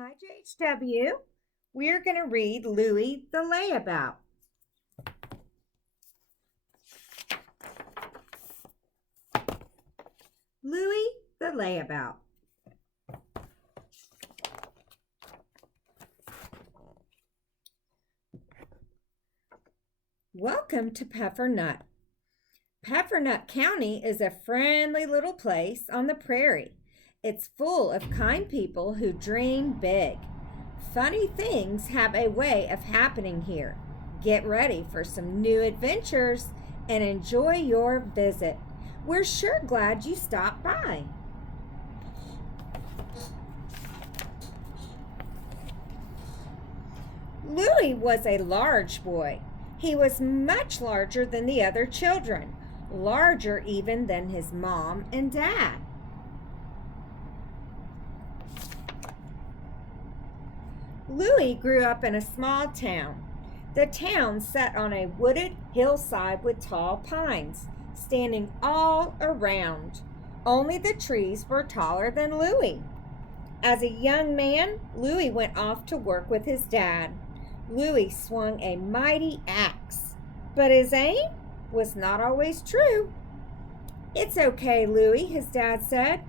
Hi, JHW. We're going to read Louie the Layabout. Louie the Layabout. Welcome to Puffernutt. Puffernutt County is a friendly little place on the prairie. It's full of kind people who dream big. Funny things have a way of happening here. Get ready for some new adventures and enjoy your visit. We're sure glad you stopped by. Louie was a large boy. He was much larger than the other children, larger even than his mom and dad. Louie grew up in a small town. The town sat on a wooded hillside with tall pines, standing all around. Only the trees were taller than Louie. As a young man, Louie went off to work with his dad. Louie swung a mighty axe, but his aim was not always true. "It's okay, Louie," his dad said.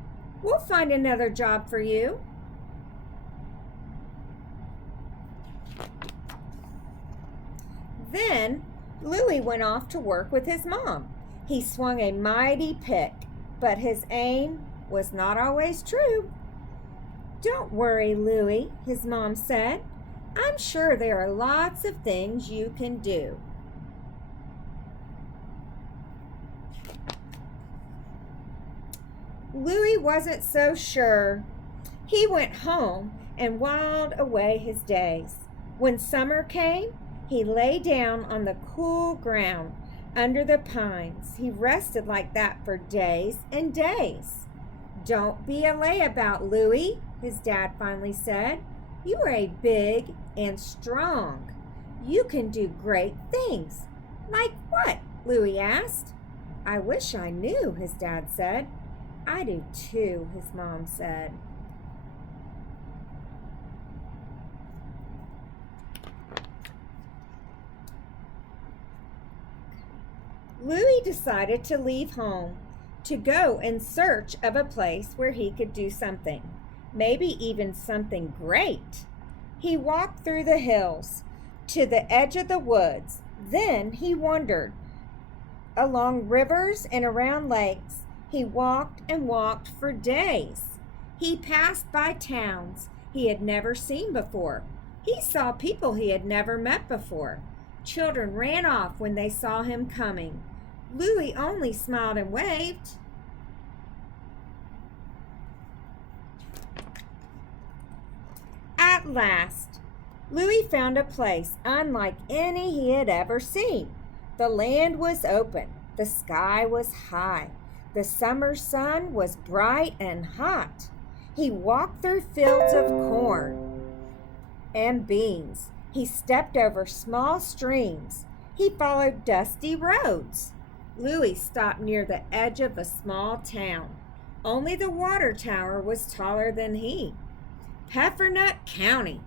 "We'll find another job for you." Then Louie went off to work with his mom. He swung a mighty pick, but his aim was not always true. "Don't worry, Louie," his mom said. "I'm sure there are lots of things you can do." Louie wasn't so sure. He went home and whiled away his days. When summer came, he lay down on the cool ground under the pines. He rested like that for days and days. "Don't be a layabout, Louie," his dad finally said. "You are big and strong. You can do great things." "Like what?" Louie asked. "I wish I knew," his dad said. "I do too," his mom said. Louie decided to leave home, to go in search of a place where he could do something, maybe even something great. He walked through the hills to the edge of the woods. Then he wandered along rivers and around lakes. He walked and walked for days. He passed by towns he had never seen before. He saw people he had never met before. Children ran off when they saw him coming. Louie only smiled and waved. At last, Louie found a place unlike any he had ever seen. The land was open. The sky was high. The summer sun was bright and hot. He walked through fields of corn and beans. He stepped over small streams. He followed dusty roads. Louie stopped near the edge of a small town. Only the water tower was taller than he. "Puffernutt County,"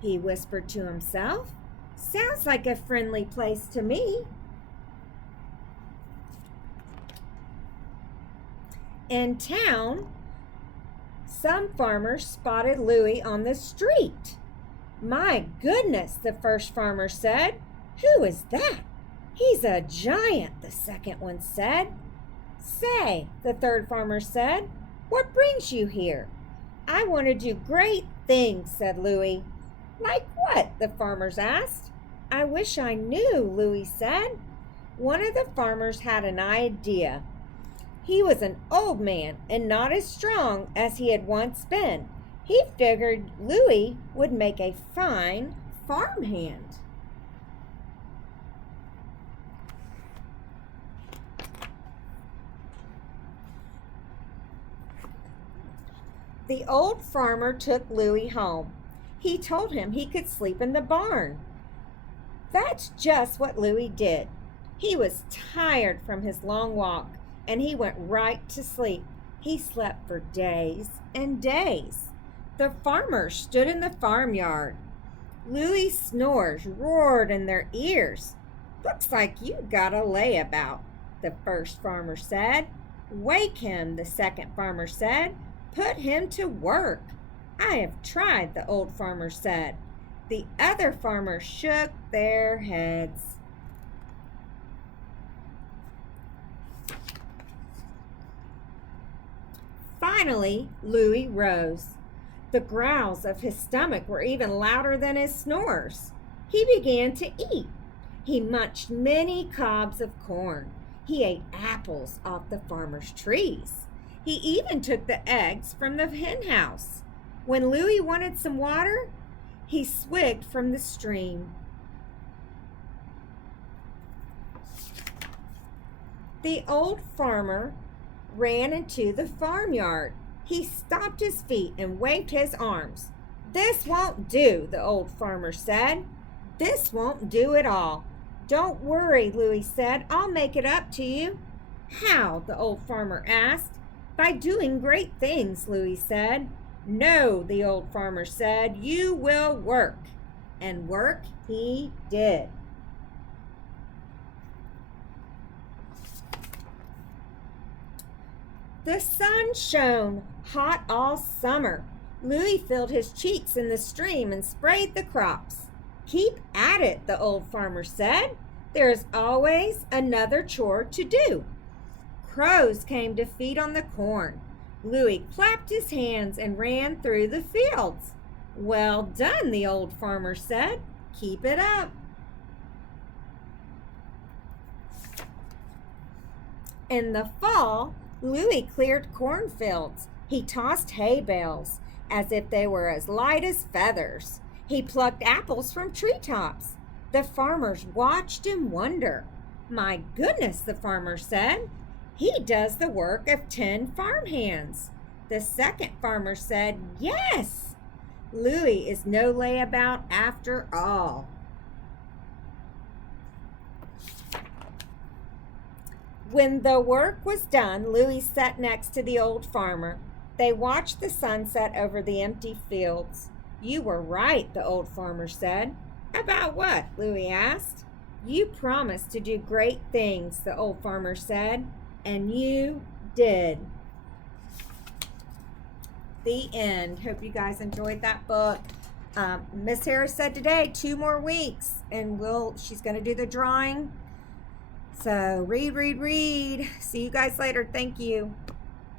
he whispered to himself. "Sounds like a friendly place to me." In town, some farmers spotted Louie on the street. "My goodness," the first farmer said. "Who is that?" "He's a giant," the second one said. "Say," the third farmer said, "what brings you here?" "I want to do great things," said Louie. "Like what?" the farmers asked. "I wish I knew," Louie said. One of the farmers had an idea. He was an old man and not as strong as he had once been. He figured Louie would make a fine farmhand. The old farmer took Louie home. He told him he could sleep in the barn. That's just what Louie did. He was tired from his long walk, and he went right to sleep. He slept for days and days. The farmers stood in the farmyard. Louie's snores roared in their ears. "Looks like you got a layabout," the first farmer said. "Wake him," the second farmer said. "Put him to work." "I have tried," the old farmer said. The other farmers shook their heads. Finally, Louie rose. The growls of his stomach were even louder than his snores. He began to eat. He munched many cobs of corn. He ate apples off the farmers' trees. He even took the eggs from the hen house. When Louie wanted some water, he swigged from the stream. The old farmer ran into the farmyard. He stomped his feet and waved his arms. "This won't do," the old farmer said. "This won't do at all." "Don't worry," Louie said. "I'll make it up to you." "How?" the old farmer asked. "By doing great things," Louie said. "No," the old farmer said. "You will work." And work he did. The sun shone hot all summer. Louie filled his cheeks in the stream and sprayed the crops. "Keep at it," the old farmer said. "There is always another chore to do." Crows came to feed on the corn. Louie clapped his hands and ran through the fields. "Well done," the old farmer said. "Keep it up." In the fall, Louie cleared cornfields. He tossed hay bales as if they were as light as feathers. He plucked apples from treetops. The farmers watched in wonder. "My goodness," the farmer said. "He does the work of 10 farmhands." The second farmer said, "Yes, Louie is no layabout after all." When the work was done, Louie sat next to the old farmer. They watched the sunset over the empty fields. "You were right," the old farmer said. "About what?" Louie asked. "You promised to do great things," the old farmer said. "And you did." The end. Hope you guys enjoyed that book. Miss Harris said today 2 more weeks, and she's going to do the drawing. So read. See you guys later. Thank you.